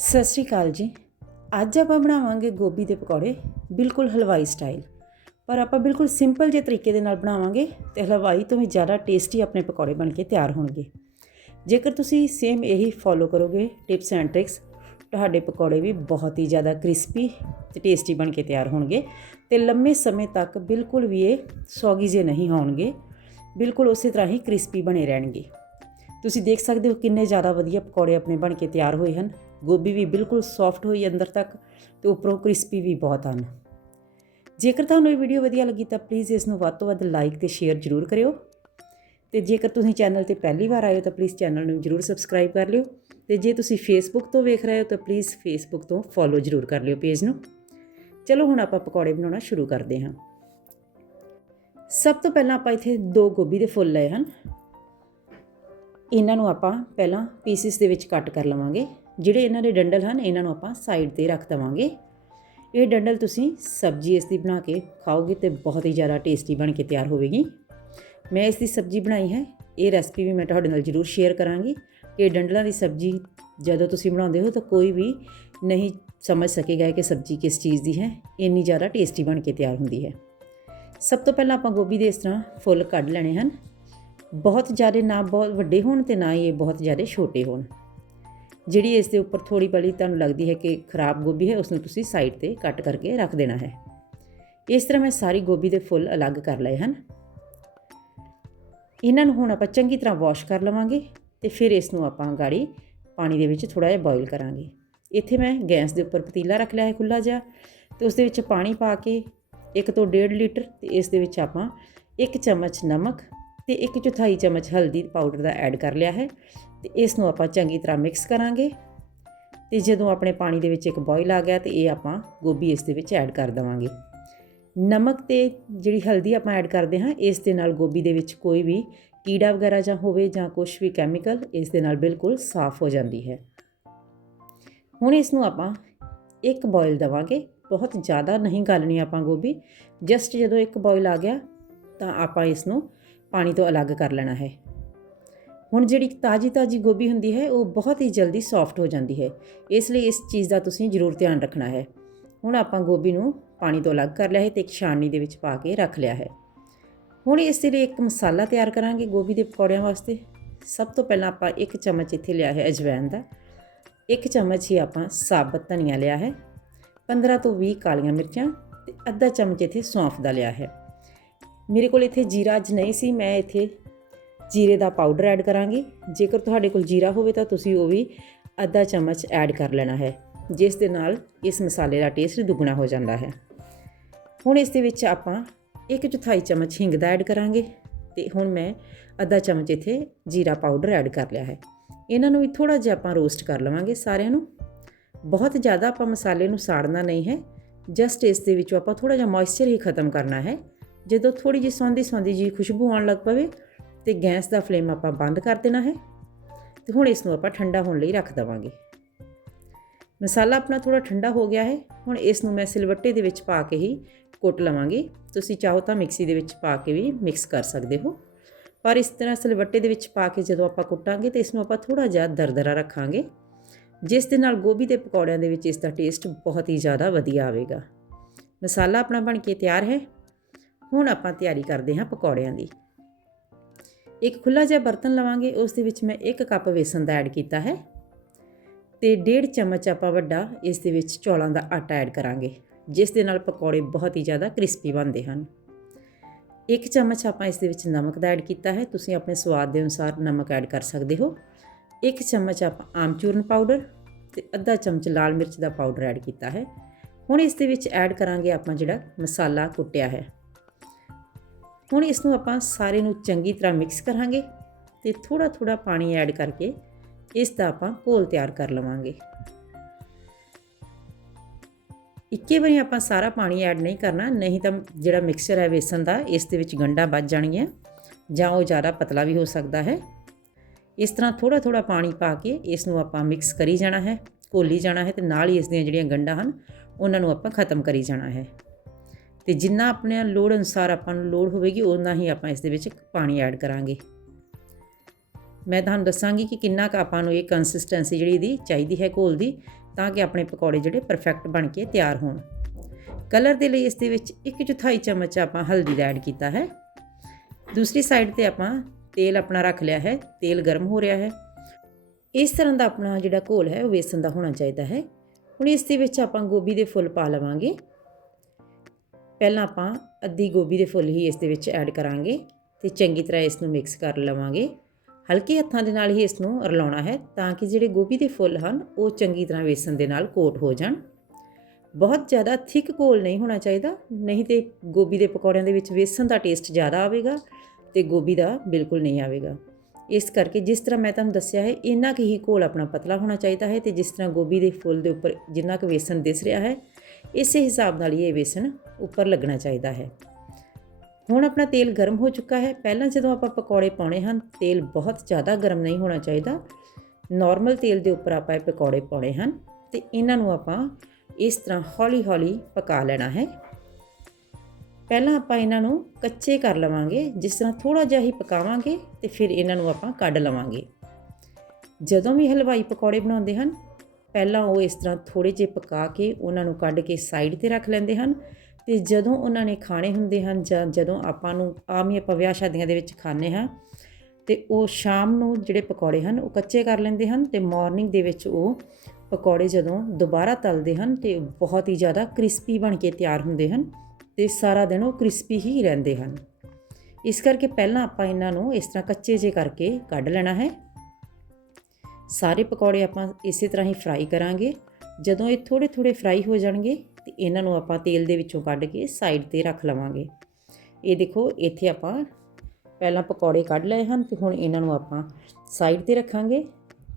ਸਤਿ ਸ਼੍ਰੀ ਅਕਾਲ ਜੀ। ਅੱਜ ਆਪਾਂ ਬਣਾਵਾਂਗੇ ਗੋਭੀ ਦੇ ਪਕੌੜੇ, ਬਿਲਕੁਲ ਹਲਵਾਈ ਸਟਾਈਲ। ਪਰ ਆਪਾਂ ਬਿਲਕੁਲ ਸਿੰਪਲ ਜਿਹੇ ਤਰੀਕੇ ਦੇ ਨਾਲ ਬਣਾਵਾਂਗੇ ਤੇ ਹਲਵਾਈ ਤੋਂ ਵੀ ਜ਼ਿਆਦਾ ਟੇਸਟੀ ਆਪਣੇ ਪਕੌੜੇ ਬਣ ਕੇ ਤਿਆਰ ਹੋਣਗੇ। ਜੇਕਰ ਤੁਸੀਂ ਸੇਮ ਇਹੀ ਫੋਲੋ ਕਰੋਗੇ ਟਿਪਸ ਐਂਡ ਟ੍ਰਿਕਸ ਤੁਹਾਡੇ ਪਕੌੜੇ ਵੀ ਬਹੁਤ ਹੀ ਜ਼ਿਆਦਾ ਕ੍ਰਿਸਪੀ ਤੇ ਟੇਸਟੀ ਬਣ ਕੇ ਤਿਆਰ ਹੋਣਗੇ ਤੇ ਲੰਮੇ ਸਮੇਂ ਤੱਕ ਬਿਲਕੁਲ ਵੀ ਇਹ ਸੌਗੀ ਜੇ ਨਹੀਂ ਹੋਣਗੇ, ਬਿਲਕੁਲ ਉਸੇ ਤਰ੍ਹਾਂ ਹੀ ਕ੍ਰਿਸਪੀ ਬਣੇ ਰਹਿਣਗੇ। ਤੁਸੀਂ ਦੇਖ ਸਕਦੇ ਹੋ ਕਿੰਨੇ ਜ਼ਿਆਦਾ ਵਧੀਆ ਪਕੌੜੇ ਆਪਣੇ ਬਣ ਕੇ ਤਿਆਰ ਹੋਏ ਹਨ। ਗੋਭੀ ਵੀ ਬਿਲਕੁਲ ਸੌਫਟ ਹੋਈ ਅੰਦਰ ਤੱਕ ਤੇ ਉੱਪਰੋਂ ਕ੍ਰਿਸਪੀ ਵੀ ਬਹੁਤ ਹਨ। ਜੇਕਰ ਤੁਹਾਨੂੰ ਇਹ ਵੀਡੀਓ ਵਧੀਆ ਲੱਗੀ ਤਾਂ ਪਲੀਜ਼ ਇਸ ਨੂੰ ਵੱਧ ਤੋਂ ਵੱਧ ਲਾਈਕ ਤੇ ਸ਼ੇਅਰ ਜ਼ਰੂਰ ਕਰਿਓ। ਤੇ ਜੇਕਰ ਤੁਸੀਂ ਚੈਨਲ ਤੇ ਪਹਿਲੀ ਵਾਰ ਆਏ ਹੋ ਤਾਂ ਪਲੀਜ਼ ਚੈਨਲ ਨੂੰ ਜ਼ਰੂਰ ਸਬਸਕ੍ਰਾਈਬ ਕਰ ਲਿਓ। ਤੇ ਜੇ ਤੁਸੀਂ ਫੇਸਬੁੱਕ ਤੋਂ ਵੇਖ ਰਹੇ ਹੋ ਤਾਂ ਪਲੀਜ਼ ਫੇਸਬੁੱਕ ਤੋਂ ਫੋਲੋ ਜ਼ਰੂਰ ਕਰ ਲਿਓ ਪੇਜ ਨੂੰ। ਚਲੋ ਹੁਣ ਆਪਾਂ ਪਕੌੜੇ ਬਣਾਉਣਾ ਸ਼ੁਰੂ ਕਰਦੇ ਹਾਂ। ਸਭ ਤੋਂ ਪਹਿਲਾਂ ਆਪਾਂ ਇੱਥੇ ਦੋ ਗੋਭੀ ਦੇ ਫੁੱਲ ਲਏ ਹਨ। ਇਹਨਾਂ ਨੂੰ ਆਪਾਂ ਪਹਿਲਾਂ ਪੀਸਿਸ ਦੇ ਵਿੱਚ ਕੱਟ ਕਰ ਲਵਾਂਗੇ। ਜਿਹੜੇ ਇਹਨਾਂ ਦੇ ਡੰਡਲ ਹਨ, ਇਹਨਾਂ ਨੂੰ ਆਪਾਂ ਸਾਈਡ ਤੇ ਰੱਖ ਦਵਾਂਗੇ। ਇਹ ਡੰਡਲ ਤੁਸੀਂ ਸਬਜ਼ੀ ਇਸ ਦੀ ਬਣਾ ਕੇ ਖਾਓਗੇ ਤੇ ਬਹੁਤ ਹੀ ਜ਼ਿਆਦਾ ਟੇਸਟੀ ਬਣ ਕੇ ਤਿਆਰ ਹੋਵੇਗੀ। ਮੈਂ ਇਸ ਦੀ ਸਬਜ਼ੀ ਬਣਾਈ ਹੈ, ਇਹ ਰੈਸਪੀ ਵੀ ਮੈਂ ਤੁਹਾਡੇ ਨਾਲ ਜ਼ਰੂਰ ਸ਼ੇਅਰ ਕਰਾਂਗੀ। ਕਿ ਡੰਡਲਾਂ ਦੀ ਸਬਜ਼ੀ ਜਦੋਂ ਤੁਸੀਂ ਬਣਾਉਂਦੇ ਹੋ ਤਾਂ ਕੋਈ ਵੀ ਨਹੀਂ ਸਮਝ ਸਕੇਗਾ ਕਿ ਸਬਜ਼ੀ ਕਿਸ ਚੀਜ਼ ਦੀ ਹੈ, ਇੰਨੀ ਜ਼ਿਆਦਾ ਟੇਸਟੀ ਬਣ ਕੇ ਤਿਆਰ ਹੁੰਦੀ ਹੈ। ਸਭ ਤੋਂ ਪਹਿਲਾਂ ਆਪਾਂ ਗੋਭੀ ਦੇ ਇਸ ਤਰ੍ਹਾਂ ਫੁੱਲ ਕੱਢ ਲੈਣੇ ਹਨ। ਬਹੁਤ ਜ਼ਿਆਦਾ ਨਾ ਬਹੁਤ ਵੱਡੇ ਹੋਣ ਤੇ ਨਾ ਹੀ ਇਹ ਬਹੁਤ ਜ਼ਿਆਦਾ ਛੋਟੇ ਹੋਣ। ਜਿਹੜੀ ਇਸ ਦੇ ਉੱਪਰ ਥੋੜੀ ਬੜੀ ਤੁਹਾਨੂੰ ਲੱਗਦੀ ਹੈ ਕਿ ਖਰਾਬ ਗੋਭੀ ਹੈ ਉਸ ਨੂੰ ਤੁਸੀਂ ਸਾਈਡ ਤੇ ਕੱਟ ਕਰਕੇ ਰੱਖ ਦੇਣਾ ਹੈ। ਇਸ ਤਰ੍ਹਾਂ ਮੈਂ ਸਾਰੀ ਗੋਭੀ ਦੇ ਫੁੱਲ ਅਲੱਗ ਕਰ ਲਏ ਹਨ। ਇਹਨਾਂ ਨੂੰ ਹੁਣ ਆਪਾਂ ਚੰਗੀ ਤਰ੍ਹਾਂ ਵਾਸ਼ ਕਰ ਲਵਾਂਗੇ ਤੇ ਫਿਰ ਇਸ ਨੂੰ ਆਪਾਂ ਗਾੜੀ ਪਾਣੀ ਦੇ ਵਿੱਚ ਥੋੜਾ ਜਿਹਾ ਬੋਇਲ ਕਰਾਂਗੇ। ਇੱਥੇ ਮੈਂ ਗੈਸ ਦੇ ਉੱਪਰ ਪਤੀਲਾ ਰੱਖ ਲਿਆ ਹੈ ਖੁੱਲਾ ਜਿਹਾ ਤੇ ਉਸ ਦੇ ਵਿੱਚ ਪਾਣੀ ਪਾ ਕੇ 1 ਤੋਂ 1.5 ਲੀਟਰ ਤੇ ਇਸ ਦੇ ਵਿੱਚ ਆਪਾਂ 1 ਚਮਚ ਨਮਕ ਤੇ 1 ਚੌਥਾਈ ਚਮਚ ਹਲਦੀ ਪਾਊਡਰ ਦਾ ਐਡ ਕਰ ਲਿਆ ਹੈ। ਤੇ ਇਸ ਨੂੰ ਆਪਾਂ ਚੰਗੀ ਤਰ੍ਹਾਂ ਮਿਕਸ ਕਰਾਂਗੇ। ਤੇ ਜਦੋਂ ਆਪਣੇ ਪਾਣੀ ਦੇ ਵਿੱਚ ਇੱਕ ਬੋਇਲ ਆ ਗਿਆ ਤੇ ਇਹ ਆਪਾਂ ਗੋਭੀ ਇਸ ਦੇ ਵਿੱਚ ਐਡ ਕਰ ਦਵਾਂਗੇ। ਨਮਕ ਤੇ ਜਿਹੜੀ ਹਲਦੀ ਆਪਾਂ ਐਡ ਕਰਦੇ ਹਾਂ, ਇਸ ਦੇ ਨਾਲ ਗੋਭੀ ਦੇ ਵਿੱਚ ਕੋਈ ਵੀ ਕੀੜਾ ਵਗੈਰਾ ਜਾਂ ਹੋਵੇ ਜਾਂ ਕੁਝ ਵੀ ਕੈਮੀਕਲ ਇਸ ਦੇ ਨਾਲ ਬਿਲਕੁਲ ਸਾਫ਼ ਹੋ ਜਾਂਦੀ ਹੈ। ਹੁਣ ਇਸ ਨੂੰ ਆਪਾਂ ਇੱਕ ਬੋਇਲ ਦਵਾਂਗੇ। ਬਹੁਤ ਜ਼ਿਆਦਾ ਨਹੀਂ ਗਾਲਣੀ ਆਪਾਂ ਗੋਭੀ। ਜਸਟ ਜਦੋਂ ਇੱਕ ਬੋਇਲ ਆ ਗਿਆ, ਤਾਂ ਆਪਾਂ ਇਸ ਨੂੰ ਪਾਣੀ ਤੋਂ ਅਲੱਗ ਕਰ ਲੈਣਾ ਹੈ। ਹੁਣ ਜਿਹੜੀ ਤਾਜੀ ਤਾਜੀ ਗੋਭੀ ਹੁੰਦੀ ਹੈ, ਉਹ ਬਹੁਤ ਹੀ ਜਲਦੀ ਸੌਫਟ ਹੋ ਜਾਂਦੀ ਹੈ। ਇਸ ਲਈ ਇਸ ਚੀਜ਼ ਦਾ ਤੁਸੀਂ ਜ਼ਰੂਰ ਧਿਆਨ ਰੱਖਣਾ ਹੈ। ਹੁਣ ਆਪਾਂ ਗੋਭੀ ਨੂੰ ਪਾਣੀ ਤੋਂ ਅਲੱਗ ਕਰ ਲਿਆ ਹੈ ਤੇ ਇੱਕ ਛਾਨਣੀ ਦੇ ਵਿੱਚ ਪਾ ਕੇ ਰੱਖ ਲਿਆ ਹੈ। ਹੁਣ ਇਸ ਦੇ ਲਈ ਇੱਕ ਮਸਾਲਾ ਤਿਆਰ ਕਰਾਂਗੇ ਗੋਭੀ ਦੇ ਪਕੌੜਿਆਂ ਵਾਸਤੇ। ਸਭ ਤੋਂ ਪਹਿਲਾਂ ਆਪਾਂ ਇੱਕ ਚਮਚ ਇੱਥੇ ਲਿਆ ਹੈ ਅਜਵਾਇਣ ਦਾ। ਇੱਕ ਚਮਚ ਹੀ ਆਪਾਂ ਸਾਬਤ ਧਨੀਆ ਲਿਆ ਹੈ। 15 ਤੋਂ 20 ਕਾਲੀਆਂ ਮਿਰਚਾਂ ਤੇ ਅੱਧਾ ਚਮਚ ਇੱਥੇ ਸੌਂਫ ਦਾ ਲਿਆ ਹੈ। ਮੇਰੇ ਕੋਲ ਇੱਥੇ ਜੀਰਾ ਅੱਜ ਨਹੀਂ ਸੀ, ਮੈਂ ਇੱਥੇ ਜੀਰੇ ਦਾ ਪਾਊਡਰ ਐਡ ਕਰਾਂਗੇ। ਜੇਕਰ ਤੁਹਾਡੇ ਕੋਲ ਜੀਰਾ ਹੋਵੇ ਤਾਂ ਤੁਸੀਂ ਉਹ ਵੀ ਅੱਧਾ ਚਮਚ ਐਡ ਕਰ ਲੈਣਾ ਹੈ, ਜਿਸ ਦੇ ਨਾਲ ਇਸ ਮਸਾਲੇ ਦਾ ਟੇਸਟ ਦੁੱਗਣਾ ਹੋ ਜਾਂਦਾ ਹੈ। ਹੁਣ ਇਸ ਦੇ ਵਿੱਚ ਆਪਾਂ ਇੱਕ ਚੌਥਾਈ ਚਮਚ ਹਿੰਗ ਦਾ ਐਡ ਕਰਾਂਗੇ ਤੇ ਹੁਣ ਮੈਂ ਅੱਧਾ ਚਮਚ ਇੱਥੇ ਜੀਰਾ ਪਾਊਡਰ ਐਡ ਕਰ ਲਿਆ ਹੈ। ਇਹਨਾਂ ਨੂੰ ਵੀ ਥੋੜਾ ਜਿਹਾ ਆਪਾਂ ਰੋਸਟ ਕਰ ਲਵਾਂਗੇ ਸਾਰਿਆਂ ਨੂੰ। ਬਹੁਤ ਜ਼ਿਆਦਾ ਆਪਾਂ ਮਸਾਲੇ ਨੂੰ ਸਾੜਨਾ ਨਹੀਂ ਹੈ, ਜਸਟ ਇਸ ਦੇ ਵਿੱਚੋਂ ਆਪਾਂ ਥੋੜਾ ਜਿਹਾ ਮੋਇਸਚਰ ਹੀ ਖਤਮ ਕਰਨਾ ਹੈ। ਜਦੋਂ ਥੋੜੀ ਜਿਹੀ ਸੌਂਦੀ ਸੌਂਦੀ ਜੀ ਖੁਸ਼ਬੂ ਆਉਣ ਲੱਗ ਪਵੇ ਤੇ ਗੈਸ ਦਾ ਫਲੇਮ ਆਪਾਂ ਬੰਦ ਕਰ ਦੇਣਾ ਹੈ ਤੇ ਹੁਣ ਇਸ ਨੂੰ ਆਪਾਂ ਠੰਡਾ ਹੋਣ ਲਈ ਰੱਖ ਦਵਾਂਗੇ। ਮਸਾਲਾ ਆਪਣਾ ਥੋੜਾ ਠੰਡਾ ਹੋ ਗਿਆ ਹੈ, ਹੁਣ ਇਸ ਨੂੰ ਮੈਂ ਸਿਲਵੱਟੇ ਦੇ ਵਿੱਚ ਪਾ ਕੇ ਹੀ ਕੁੱਟ ਲਵਾਂਗੀ। ਤੁਸੀਂ ਚਾਹੋ ਤਾਂ ਮਿਕਸੀ ਦੇ ਵਿੱਚ ਪਾ ਕੇ ਵੀ ਮਿਕਸ ਕਰ ਸਕਦੇ ਹੋ। ਪਰ ਇਸ ਤਰ੍ਹਾਂ ਸਿਲਵੱਟੇ ਦੇ ਵਿੱਚ ਪਾ ਕੇ ਜਦੋਂ ਆਪਾਂ ਕੁੱਟਾਂਗੇ ਤੇ ਇਸ ਨੂੰ ਆਪਾਂ ਥੋੜਾ ਜਿਹਾ ਦਰਦਰਾ ਰੱਖਾਂਗੇ। ਜਿਸ ਦੇ ਨਾਲ ਗੋਭੀ ਦੇ ਪਕੌੜਿਆਂ ਦੇ ਵਿੱਚ ਇਸ ਦਾ ਟੇਸਟ ਬਹੁਤ ਹੀ ਜ਼ਿਆਦਾ ਵਧੀਆ ਆਵੇਗਾ। ਮਸਾਲਾ ਆਪਣਾ ਬਣ ਕੇ ਤਿਆਰ ਹੈ। ਹੁਣ ਆਪਾਂ ਤਿਆਰੀ ਕਰਦੇ ਹਾਂ ਪਕੌੜਿਆਂ ਦੀ। ਇੱਕ ਖੁੱਲਾ ਜਿਹਾ ਬਰਤਨ ਲਵਾਂਗੇ, ਉਸ ਦੇ ਵਿੱਚ ਮੈਂ 1 ਕੱਪ ਵੇਸਣ ਦਾ ਐਡ ਕੀਤਾ ਹੈ ਤੇ 1.5 ਚਮਚ ਆਪਾਂ ਵੱਡਾ ਇਸ ਦੇ ਵਿੱਚ ਚੌਲਾਂ ਦਾ ਆਟਾ ਐਡ ਕਰਾਂਗੇ, ਜਿਸ ਦੇ ਨਾਲ ਪਕੌੜੇ ਬਹੁਤ ਹੀ ਜ਼ਿਆਦਾ ਕ੍ਰਿਸਪੀ ਬਣਦੇ ਹਨ। ਇੱਕ ਚਮਚ ਆਪਾਂ ਇਸ ਦੇ ਵਿੱਚ ਨਮਕ ਦਾ ਐਡ ਕੀਤਾ ਹੈ, ਤੁਸੀਂ ਆਪਣੇ ਸਵਾਦ ਦੇ ਅਨੁਸਾਰ ਨਮਕ ਐਡ ਕਰ ਸਕਦੇ ਹੋ। ਇੱਕ ਚਮਚ ਆਪਾਂ ਆਮਚੂਰਨ ਪਾਊਡਰ ਤੇ ਅੱਧਾ ਚਮਚ ਲਾਲ ਮਿਰਚ ਦਾ ਪਾਊਡਰ ਐਡ ਕੀਤਾ ਹੈ। ਹੁਣ ਇਸ ਦੇ ਵਿੱਚ ਐਡ ਕਰਾਂਗੇ ਆਪਾਂ ਜਿਹੜਾ ਮਸਾਲਾ ਕੁੱਟਿਆ ਹੈ। ਹੁਣ ਇਸ ਨੂੰ ਆਪਾਂ ਸਾਰੇ ਨੂੰ ਚੰਗੀ ਤਰ੍ਹਾਂ ਮਿਕਸ ਕਰਾਂਗੇ ਤੇ ਥੋੜਾ ਥੋੜਾ ਪਾਣੀ ਐਡ ਕਰਕੇ ਇਸ ਦਾ ਆਪਾਂ ਘੋਲ ਤਿਆਰ ਕਰ ਲਵਾਂਗੇ। ਇੱਕੇ ਵਾਰੀ ਆਪਾਂ ਸਾਰਾ ਪਾਣੀ ਐਡ ਨਹੀਂ ਕਰਨਾ, ਨਹੀਂ ਤਾਂ ਜਿਹੜਾ ਮਿਕਸਚਰ ਹੈ ਵੇਸਣ ਦਾ, ਇਸ ਦੇ ਵਿੱਚ ਗੰਢਾਂ ਵੱਜ ਜਾਣਗੀਆਂ ਜਾਂ ਉਹ ਜ਼ਿਆਦਾ ਪਤਲਾ ਵੀ ਹੋ ਸਕਦਾ ਹੈ। ਇਸ ਤਰ੍ਹਾਂ ਥੋੜਾ ਥੋੜਾ ਪਾਣੀ ਪਾ ਕੇ ਇਸ ਨੂੰ ਆਪਾਂ ਮਿਕਸ ਕਰੀ ਜਾਣਾ ਹੈ, ਘੋਲੀ ਜਾਣਾ ਹੈ ਤੇ ਨਾਲ ਹੀ ਇਸ ਦੀਆਂ ਜਿਹੜੀਆਂ ਗੰਢਾਂ ਹਨ, ਉਹਨਾਂ ਨੂੰ ਆਪਾਂ ਖਤਮ ਕਰੀ ਜਾਣਾ ਹੈ। ਤੇ ਜਿੰਨਾ ਆਪਣੇ ਲੋੜ ਅਨੁਸਾਰ ਆਪਾਂ ਨੂੰ ਲੋੜ ਹੋਵੇਗੀ ਉਨਾ ਹੀ ਆਪਾਂ ਇਸ ਦੇ ਵਿੱਚ ਪਾਣੀ ਐਡ ਕਰਾਂਗੇ। ਮੈਂ ਤੁਹਾਨੂੰ ਦੱਸਾਂਗੀ ਕਿ ਕਿੰਨਾ ਕੁ ਆਪਾਂ ਨੂੰ ਇਹ ਕੰਸਿਸਟੈਂਸੀ ਜਿਹੜੀ ਇਹਦੀ ਚਾਹੀਦੀ ਹੈ ਘੋਲ ਦੀ, ਤਾਂ ਕਿ ਆਪਣੇ ਪਕੌੜੇ ਜਿਹੜੇ ਪਰਫੈਕਟ ਬਣ ਕੇ ਤਿਆਰ ਹੋਣ। ਕਲਰ ਦੇ ਲਈ ਇਸ ਦੇ ਵਿੱਚ 1 ਚੌਥਾਈ ਚਮਚ ਆਪਾਂ ਹਲਦੀ ਦਾ ਐਡ ਕੀਤਾ ਹੈ। ਦੂਸਰੀ ਸਾਈਡ ਤੇ ਆਪਾਂ ਤੇਲ ਆਪਣਾ ਰੱਖ ਲਿਆ ਹੈ, ਤੇਲ ਗਰਮ ਹੋ ਰਿਹਾ ਹੈ। ਇਸ ਤਰ੍ਹਾਂ ਦਾ ਆਪਣਾ ਜਿਹੜਾ ਘੋਲ ਹੈ, ਉਹ ਵੇਸਣ ਦਾ ਹੋਣਾ ਚਾਹੀਦਾ ਹੈ। ਹੁਣ ਇਸ ਦੇ ਵਿੱਚ ਆਪਾਂ ਗੋਭੀ ਦੇ ਫੁੱਲ ਪਾ ਲਵਾਂਗੇ। ਪਹਿਲਾਂ ਆਪਾਂ ਅੱਧੀ ਗੋਭੀ ਦੇ ਫੁੱਲ ਹੀ ਇਸ ਦੇ ਵਿੱਚ ਐਡ ਕਰਾਂਗੇ ਤੇ ਚੰਗੀ ਤਰ੍ਹਾਂ ਇਸ ਨੂੰ ਮਿਕਸ ਕਰ ਲਵਾਂਗੇ। ਹਲਕੇ ਹੱਥਾਂ ਦੇ ਨਾਲ ਹੀ ਇਸ ਨੂੰ ਰਲਾਉਣਾ ਹੈ ਤਾਂ ਕਿ ਜਿਹੜੇ ਗੋਭੀ ਦੇ ਫੁੱਲ ਹਨ ਉਹ ਚੰਗੀ ਤਰ੍ਹਾਂ ਵੇਸਣ ਦੇ ਨਾਲ ਕੋਟ ਹੋ ਜਾਣ। ਬਹੁਤ ਜ਼ਿਆਦਾ ਥਿਕ ਘੋਲ ਨਹੀਂ ਹੋਣਾ ਚਾਹੀਦਾ, ਨਹੀਂ ਤੇ ਗੋਭੀ ਦੇ ਪਕੌੜਿਆਂ ਦੇ ਵਿੱਚ ਵੇਸਣ ਦਾ ਟੇਸਟ ਜ਼ਿਆਦਾ ਆਵੇਗਾ ਤੇ ਗੋਭੀ ਦਾ ਬਿਲਕੁਲ ਨਹੀਂ ਆਵੇਗਾ। ਇਸ ਕਰਕੇ ਜਿਸ ਤਰ੍ਹਾਂ ਮੈਂ ਤੁਹਾਨੂੰ ਦੱਸਿਆ ਹੈ, ਇੰਨਾ ਕੁ ਹੀ ਘੋਲ ਆਪਣਾ ਪਤਲਾ ਹੋਣਾ ਚਾਹੀਦਾ ਹੈ ਤੇ ਜਿਸ ਤਰ੍ਹਾਂ ਗੋਭੀ ਦੇ ਫੁੱਲ ਦੇ ਉੱਪਰ ਜਿੰਨਾ ਕੁ ਵੇਸਣ ਦਿਸ ਰਿਹਾ ਹੈ, ਇਸੇ ਹਿਸਾਬ ਨਾਲ ਹੀ ਇਹ ਵੇਸਣ ਉੱਪਰ ਲੱਗਣਾ ਚਾਹੀਦਾ ਹੈ। ਹੁਣ ਆਪਣਾ ਤੇਲ ਗਰਮ ਹੋ ਚੁੱਕਾ ਹੈ। ਪਹਿਲਾਂ ਜਦੋਂ ਆਪਾਂ ਪਕੌੜੇ ਪਾਉਣੇ ਹਨ, ਤੇਲ ਬਹੁਤ ਜ਼ਿਆਦਾ ਗਰਮ ਨਹੀਂ ਹੋਣਾ ਚਾਹੀਦਾ। ਨਾਰਮਲ ਤੇਲ ਦੇ ਉੱਪਰ ਆਪਾਂ ਇਹ ਪਕੌੜੇ ਪਾਉਣੇ ਹਨ ਤੇ ਇਹਨਾਂ ਨੂੰ ਆਪਾਂ ਇਸ ਤਰ੍ਹਾਂ ਹੌਲੀ-ਹੌਲੀ ਪਕਾ ਲੈਣਾ ਹੈ। ਪਹਿਲਾਂ ਆਪਾਂ ਇਹਨਾਂ ਨੂੰ ਕੱਚੇ ਕਰ ਲਵਾਂਗੇ। ਜਿਸ ਤਰ੍ਹਾਂ ਥੋੜਾ ਜਿਹਾ ਹੀ ਪਕਾਵਾਂਗੇ ਤੇ ਫਿਰ ਇਹਨਾਂ ਨੂੰ ਆਪਾਂ ਕੱਢ ਲਵਾਂਗੇ। ਜਦੋਂ ਵੀ ਹਲਵਾਈ ਪਕੌੜੇ ਬਣਾਉਂਦੇ ਹਨ, ਪਹਿਲਾਂ ਉਹ ਇਸ ਤਰ੍ਹਾਂ ਥੋੜੇ ਜਿਹੇ ਪਕਾ ਕੇ ਉਹਨਾਂ ਨੂੰ ਕੱਢ ਕੇ ਸਾਈਡ ਤੇ ਰੱਖ ਲੈਂਦੇ ਹਨ। ਤੇ ਜਦੋਂ ਉਹਨਾਂ ਨੇ ਖਾਣੇ ਹੁੰਦੇ ਹਨ, ਜਾਂ ਜਦੋਂ ਆਪਾਂ ਨੂੰ ਆਮ ਹੀ ਆਪਾਂ ਵਿਆਹ ਸ਼ਾਦੀਆਂ ਦੇ ਵਿੱਚ ਖਾਂਦੇ ਹਾਂ, ਤੇ ਉਹ ਸ਼ਾਮ ਨੂੰ ਜਿਹੜੇ ਪਕੌੜੇ ਹਨ, ਉਹ ਕੱਚੇ ਕਰ ਲੈਂਦੇ ਹਨ ਤੇ ਮਾਰਨਿੰਗ ਦੇ ਵਿੱਚ ਉਹ ਪਕੌੜੇ ਜਦੋਂ ਦੁਬਾਰਾ ਤਲਦੇ ਹਨ ਤੇ ਬਹੁਤ ਹੀ ਜ਼ਿਆਦਾ ਕ੍ਰਿਸਪੀ ਬਣ ਕੇ ਤਿਆਰ ਹੁੰਦੇ ਹਨ ਤੇ ਸਾਰਾ ਦਿਨ ਉਹ ਕ੍ਰਿਸਪੀ ਹੀ ਰਹਿੰਦੇ ਹਨ। ਇਸ ਕਰਕੇ ਪਹਿਲਾਂ ਆਪਾਂ ਇਹਨਾਂ ਨੂੰ ਇਸ ਤਰ੍ਹਾਂ ਕੱਚੇ ਜੇ ਕਰਕੇ ਕੱਢ ਲੈਣਾ ਹੈ। ਸਾਰੇ ਪਕੌੜੇ ਆਪਾਂ ਇਸੇ ਤਰ੍ਹਾਂ ਹੀ ਫਰਾਈ ਕਰਾਂਗੇ। ਜਦੋਂ ਇਹ ਥੋੜੇ ਥੋੜੇ ਫਰਾਈ ਹੋ ਜਾਣਗੇ ਤੇ ਇਹਨਾਂ ਨੂੰ ਆਪਾਂ ਤੇਲ ਦੇ ਵਿੱਚੋਂ ਕੱਢ ਕੇ ਸਾਈਡ ਤੇ ਰੱਖ ਲਵਾਂਗੇ। ਇਹ ਦੇਖੋ, ਇੱਥੇ ਆਪਾਂ ਪਹਿਲਾਂ ਪਕੌੜੇ ਕੱਢ ਲਏ ਹਨ ਤੇ ਹੁਣ ਇਹਨਾਂ ਨੂੰ ਆਪਾਂ ਸਾਈਡ ਤੇ ਰੱਖਾਂਗੇ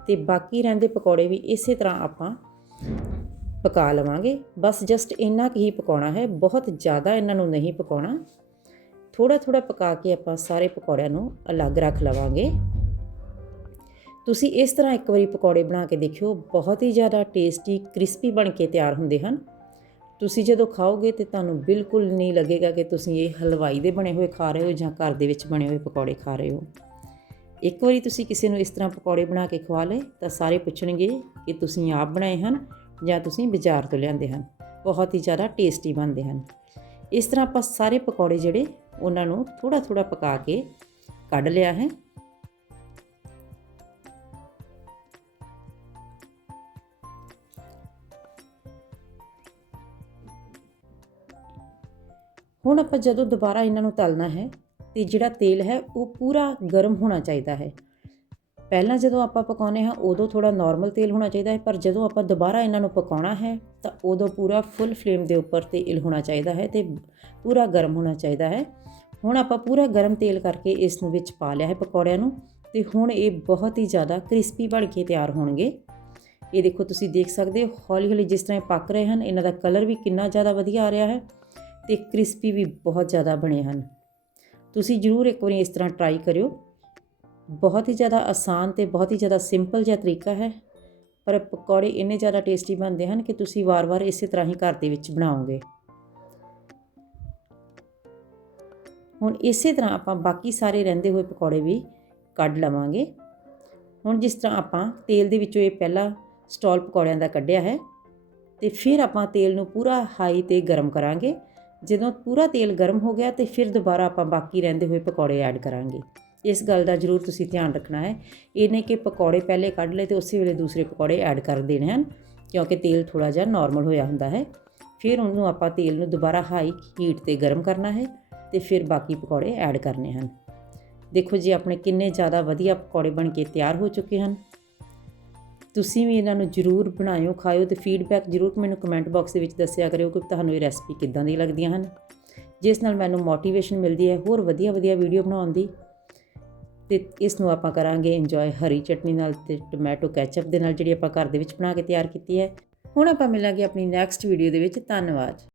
ਤੇ ਬਾਕੀ ਰਹਿੰਦੇ ਪਕੌੜੇ ਵੀ ਇਸੇ ਤਰ੍ਹਾਂ ਆਪਾਂ ਪਕਾ ਲਵਾਂਗੇ। ਬਸ ਜਸਟ ਇੰਨਾ ਕੁ ਹੀ ਪਕਾਉਣਾ ਹੈ, ਬਹੁਤ ਜ਼ਿਆਦਾ ਇਹਨਾਂ ਨੂੰ ਨਹੀਂ ਪਕਾਉਣਾ। ਥੋੜਾ ਥੋੜਾ ਪਕਾ ਕੇ ਆਪਾਂ ਸਾਰੇ ਪਕੌੜਿਆਂ ਨੂੰ ਅਲੱਗ ਰੱਖ ਲਵਾਂਗੇ। ਤੁਸੀਂ ਇਸ ਤਰ੍ਹਾਂ ਇੱਕ ਵਾਰੀ ਪਕੌੜੇ ਬਣਾ ਕੇ ਦੇਖਿਓ, ਬਹੁਤ ਹੀ ਜ਼ਿਆਦਾ ਟੇਸਟੀ ਕ੍ਰਿਸਪੀ ਬਣ ਕੇ ਤਿਆਰ ਹੁੰਦੇ ਹਨ। ਤੁਸੀਂ ਜਦੋਂ ਖਾਓਗੇ ਤੇ ਤੁਹਾਨੂੰ ਬਿਲਕੁਲ ਨਹੀਂ ਲੱਗੇਗਾ ਕਿ ਤੁਸੀਂ ਇਹ ਹਲਵਾਈ ਦੇ ਬਣੇ ਹੋਏ ਖਾ ਰਹੇ ਹੋ ਜਾਂ ਘਰ ਦੇ ਵਿੱਚ ਬਣੇ ਹੋਏ ਪਕੌੜੇ ਖਾ ਰਹੇ ਹੋ। ਇੱਕ ਵਾਰੀ ਤੁਸੀਂ ਕਿਸੇ ਨੂੰ ਇਸ ਤਰ੍ਹਾਂ ਪਕੌੜੇ ਬਣਾ ਕੇ ਖਵਾ ਲਏ ਤਾਂ ਸਾਰੇ ਪੁੱਛਣਗੇ ਕਿ ਤੁਸੀਂ ਆਪ ਬਣਾਏ ਹਨ ਜਾਂ ਤੁਸੀਂ ਬਾਜ਼ਾਰ ਤੋਂ ਲਿਆਂਦੇ ਹਨ। ਬਹੁਤ ਹੀ ਜ਼ਿਆਦਾ ਟੇਸਟੀ ਬਣਦੇ ਹਨ। ਇਸ ਤਰ੍ਹਾਂ ਆਪਾਂ ਸਾਰੇ ਪਕੌੜੇ ਜਿਹੜੇ ਉਹਨਾਂ ਨੂੰ ਥੋੜਾ ਥੋੜਾ ਪਕਾ ਕੇ ਕੱਢ ਲਿਆ ਹੈ। ਹੁਣ ਆਪਾਂ ਜਦੋਂ ਦੁਬਾਰਾ ਇਹਨਾਂ ਨੂੰ ਤਲਣਾ ਹੈ ਤੇ ਜਿਹੜਾ ਤੇਲ ਹੈ ਉਹ ਪੂਰਾ ਗਰਮ ਹੋਣਾ ਚਾਹੀਦਾ ਹੈ। ਪਹਿਲਾਂ ਜਦੋਂ ਆਪਾਂ ਪਕਾਉਨੇ ਹਾਂ ਉਦੋਂ ਥੋੜਾ ਨਾਰਮਲ ਤੇਲ ਹੋਣਾ ਚਾਹੀਦਾ ਹੈ, ਪਰ ਜਦੋਂ ਆਪਾਂ ਦੁਬਾਰਾ ਇਹਨਾਂ ਨੂੰ ਪਕਾਉਣਾ ਹੈ ਤਾਂ ਉਦੋਂ ਪੂਰਾ ਫੁੱਲ ਫਲੇਮ ਦੇ ਉੱਪਰ ਤੇਲ ਹੋਣਾ ਚਾਹੀਦਾ ਹੈ ਤੇ ਪੂਰਾ ਗਰਮ ਹੋਣਾ ਚਾਹੀਦਾ ਹੈ। ਹੁਣ ਆਪਾਂ ਪੂਰਾ ਗਰਮ ਤੇਲ ਕਰਕੇ ਇਸ ਨੂੰ ਵਿੱਚ ਪਾ ਲਿਆ ਹੈ ਪਕੌੜਿਆਂ ਨੂੰ ਤੇ ਹੁਣ ਇਹ ਬਹੁਤ ਹੀ ਜ਼ਿਆਦਾ ਕ੍ਰਿਸਪੀ ਬਣ ਕੇ ਤਿਆਰ ਹੋਣਗੇ। ਇਹ ਦੇਖੋ ਤੁਸੀਂ ਦੇਖ ਸਕਦੇ ਹੋ ਹੌਲੀ ਹੌਲੀ ਜਿਸ ਤਰ੍ਹਾਂ ਇਹ ਪੱਕ ਰਹੇ ਹਨ, ਇਹਨਾਂ ਦਾ ਕਲਰ ਵੀ ਕਿੰਨਾ ਜ਼ਿਆਦਾ ਵਧੀਆ ਆ ਰਿਹਾ ਹੈ। ਤੇ ਕ੍ਰਿਸਪੀ ਵੀ ਬਹੁਤ ਜ਼ਿਆਦਾ ਬਣੇ ਹਨ। ਤੁਸੀਂ ਜ਼ਰੂਰ ਇੱਕ ਵਾਰੀ ਇਸ ਤਰ੍ਹਾਂ ਟਰਾਈ ਕਰਿਓ। ਬਹੁਤ ਹੀ ਜ਼ਿਆਦਾ ਆਸਾਨ ਤੇ ਬਹੁਤ ਹੀ ਜ਼ਿਆਦਾ ਸਿੰਪਲ ਜਿਹਾ ਤਰੀਕਾ ਹੈ, ਪਰ ਪਕੌੜੇ ਇੰਨੇ ਜ਼ਿਆਦਾ ਟੇਸਟੀ ਬਣਦੇ ਹਨ ਕਿ ਤੁਸੀਂ ਵਾਰ-ਵਾਰ ਇਸੇ ਤਰ੍ਹਾਂ ਹੀ ਘਰ ਦੇ ਵਿੱਚ ਬਣਾਓਗੇ। ਹੁਣ ਇਸੇ ਤਰ੍ਹਾਂ ਆਪਾਂ ਬਾਕੀ ਸਾਰੇ ਰਹਿੰਦੇ ਹੋਏ ਪਕੌੜੇ ਵੀ ਕੱਢ ਲਵਾਂਗੇ। ਹੁਣ ਜਿਸ ਤਰ੍ਹਾਂ ਆਪਾਂ ਤੇਲ ਦੇ ਵਿੱਚੋਂ ਇਹ ਪਹਿਲਾ ਸਟਾਲ ਪਕੌੜਿਆਂ ਦਾ ਕੱਢਿਆ ਹੈ, ਤੇ ਫਿਰ ਆਪਾਂ ਤੇਲ ਨੂੰ ਪੂਰਾ ਹਾਈ ਤੇ ਗਰਮ ਕਰਾਂਗੇ। ਜਦੋਂ ਪੂਰਾ ਤੇਲ ਗਰਮ ਹੋ ਗਿਆ ਤੇ ਫਿਰ ਦੁਬਾਰਾ ਆਪਾਂ ਬਾਕੀ ਰਹਿੰਦੇ ਹੋਏ ਪਕੌੜੇ ਐਡ ਕਰਾਂਗੇ। ਇਸ ਗੱਲ ਦਾ ਜ਼ਰੂਰ ਤੁਸੀਂ ਧਿਆਨ ਰੱਖਣਾ ਹੈ। ਇਹ ਨਹੀਂ ਕਿ ਪਕੌੜੇ ਪਹਿਲੇ ਕੱਢ ਲਏ ਤੇ ਉਸੇ ਵੇਲੇ ਦੂਸਰੇ ਪਕੌੜੇ ਐਡ ਕਰ ਦੇਣੇ ਹਨ, ਕਿਉਂਕਿ ਤੇਲ ਥੋੜਾ ਜਿਹਾ ਨਾਰਮਲ ਹੋਇਆ ਹੁੰਦਾ ਹੈ। ਫਿਰ ਉਹਨੂੰ ਆਪਾਂ ਤੇਲ ਨੂੰ ਦੁਬਾਰਾ ਹਾਈ ਹੀਟ ਤੇ ਗਰਮ ਕਰਨਾ ਹੈ ਤੇ ਫਿਰ ਬਾਕੀ ਪਕੌੜੇ ਐਡ ਕਰਨੇ ਹਨ। ਦੇਖੋ ਜੀ, ਆਪਣੇ ਕਿੰਨੇ ਜ਼ਿਆਦਾ ਵਧੀਆ ਪਕੌੜੇ ਬਣ ਕੇ ਤਿਆਰ ਹੋ ਚੁੱਕੇ ਹਨ। ਤੁਸੀਂ ਵੀ ਇਹਨਾਂ ਨੂੰ ਜਰੂਰ ਬਣਾਇਓ, ਖਾਇਓ ਤੇ ਫੀਡਬੈਕ ਜਰੂਰ ਮੈਨੂੰ ਕਮੈਂਟ ਬਾਕਸ ਦੇ ਵਿੱਚ ਦੱਸਿਆ ਕਰਿਓ ਕਿ ਤੁਹਾਨੂੰ ਇਹ ਰੈਸਪੀ ਕਿੱਦਾਂ ਦੀ ਲੱਗਦੀਆਂ ਹਨ। ਜਿਸ ਨਾਲ ਮੈਨੂੰ ਮੋਟੀਵੇਸ਼ਨ ਮਿਲਦੀ ਹੈ ਹੋਰ ਵਧੀਆ ਵਧੀਆ ਵੀਡੀਓ ਬਣਾਉਣ ਦੀ। ਤੇ ਇਸ ਨੂੰ ਆਪਾਂ ਕਰਾਂਗੇ ਇੰਜੋਏ ਹਰੀ ਚਟਨੀ ਨਾਲ ਤੇ ਟੋਮੈਟੋ ਕੈਚਅਪ ਦੇ ਨਾਲ ਜਿਹੜੀ ਆਪਾਂ ਘਰ ਦੇ ਵਿੱਚ ਬਣਾ ਕੇ ਤਿਆਰ ਕੀਤੀ ਹੈ। ਹੁਣ ਆਪਾਂ ਮਿਲਾਂਗੇ ਆਪਣੀ ਨੈਕਸਟ ਵੀਡੀਓ ਦੇ ਵਿੱਚ। ਧੰਨਵਾਦ।